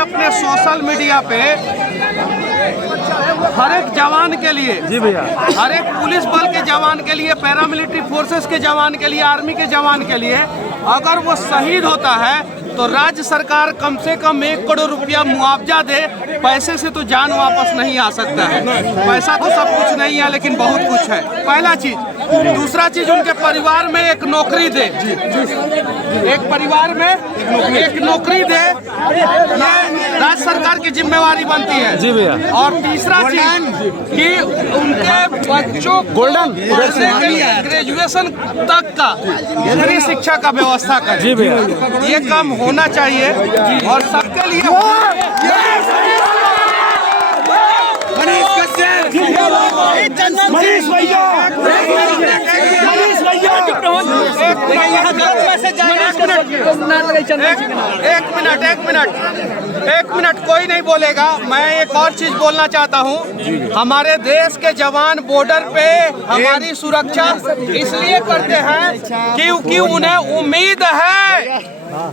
अपने social media पे हर एक जवान के लिए, जी भैया, हर एक पुलिस बल के जवान के लिए, पैरामिलिट्री फोर्सेस के जवान के लिए, आर्मी के जवान के लिए, अगर वो शहीद होता है तो राज्य सरकार कम से कम 1 करोड़ रुपया मुआवजा दे। पैसे से तो जान वापस नहीं आ सकता है, पैसा तो सब कुछ नहीं है, लेकिन बहुत कुछ है, पहला चीज। दूसरा चीज, उनके परिवार में एक नौकरी दे, एक परिवार में एक नौकरी दे, ये राज्य सरकार की जिम्मेवारी बनती है, जी भैया। और तीसरा चीज कि उनके बच्चों गोल्डन ग्रेजुएशन तक का फ्री शिक्षा का व्यवस्था करें, जी भैया। ये काम होना चाहिए और सबके लिए। मनीष भैया, एक मिनट, कोई नहीं बोलेगा। मैं एक और चीज बोलना चाहता हूँ। हमारे देश के जवान बॉर्डर पे हमारी सुरक्षा इसलिए करते हैं क्योंकि उन्हें उम्मीद है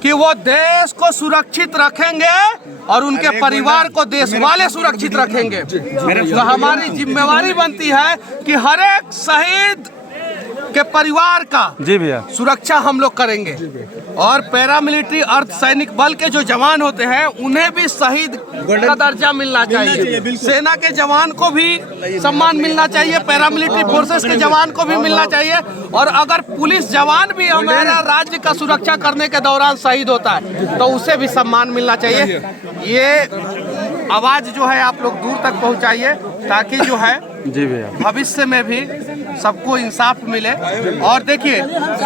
कि वो देश को सुरक्षित रखेंगे और उनके परिवार को देश वाले सुरक्षित रखेंगे। तो हमारी जिम्मेवारी बनती है कि हर एक शहीद के परिवार का, जी भैया, सुरक्षा हम लोग करेंगे। और पैरामिलिट्री अर्धसैनिक बल के जो जवान होते हैं उन्हें भी शहीद का दर्जा मिलना चाहिए। सेना के जवान को भी सम्मान मिलना चाहिए, पैरामिलिट्री फोर्सेस के जवान को भी मिलना चाहिए। और अगर पुलिस जवान भी हमारा राज्य का सुरक्षा करने के दौरान शहीद होता है तो उसे भी सम्मान मिलना चाहिए। ये आवाज जो है आप लोग दूर तक पहुंचाइए ताकि जो है, जी भैया, भविष्य में भी सबको इंसाफ मिले। और देखिए,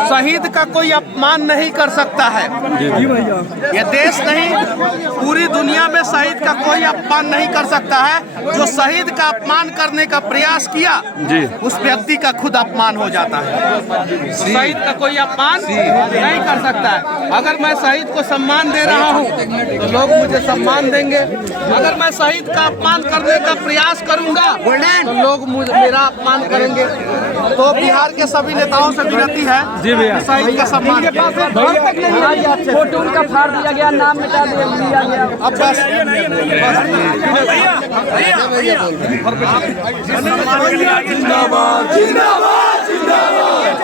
शहीद का कोई अपमान नहीं कर सकता है, ये देश नहीं, पूरी दुनिया में शहीद का कोई अपमान नहीं कर सकता है। जो शहीद का अपमान करने का प्रयास किया, जी, उस व्यक्ति का खुद अपमान हो जाता है। शहीद का कोई अपमान नहीं कर सकता है। अगर मैं शहीद को सम्मान दे रहा हूँ तो लोग मुझे सम्मान देंगे। अगर मैं शहीद का अपमान करने का प्रयास करूंगा तो लोग मेरा अपमान करेंगे। तो बिहार के सभी नेताओं से विनती है, जी भैया, शहीद का सम्मान। फोटो उनका फाड़ दिया गया, नाम मिटा दिया गया। अब बस जिंदाबाद, जिंदाबाद, जिंदाबाद।